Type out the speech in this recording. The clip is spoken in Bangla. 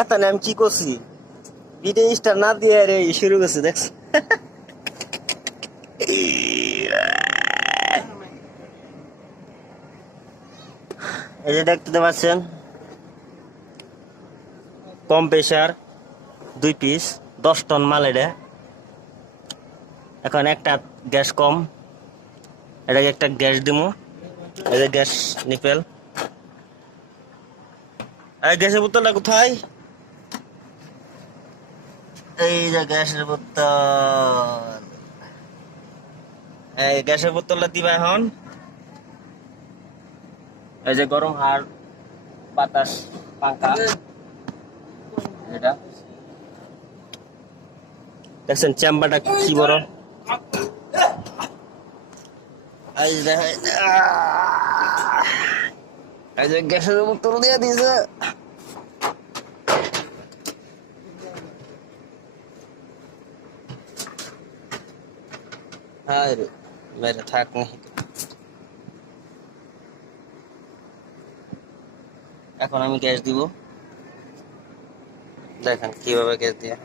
এত আমি কি করছি ভিডিও স্টার না দিয়ে রে শুরু করছে দেখছ এই যে দেখতে পাচ্ছেন কম প্রেসার 2 পিস 10 টন মাল এটা এখন একটা গ্যাস কম এটাকে একটা গ্যাস দিমু এই যে গ্যাস নিপেল এই গ্যাসের বোতলটা কোথায় এই যে গ্যাসের বোতল এই গ্যাসের বোতলটা দিবা এখন এই যে গরম হাড় বাতাস পাঙ্খা এটা দেখছেন চেম্বারটা কি বড় এই যে এই যে গ্যাসের বোতল দিয়ে দিয়েছে হায় রে মেরে থাক নাহি এখন আমি গ্যাস দিব দেখেন কিভাবে গ্যাস দিয়ে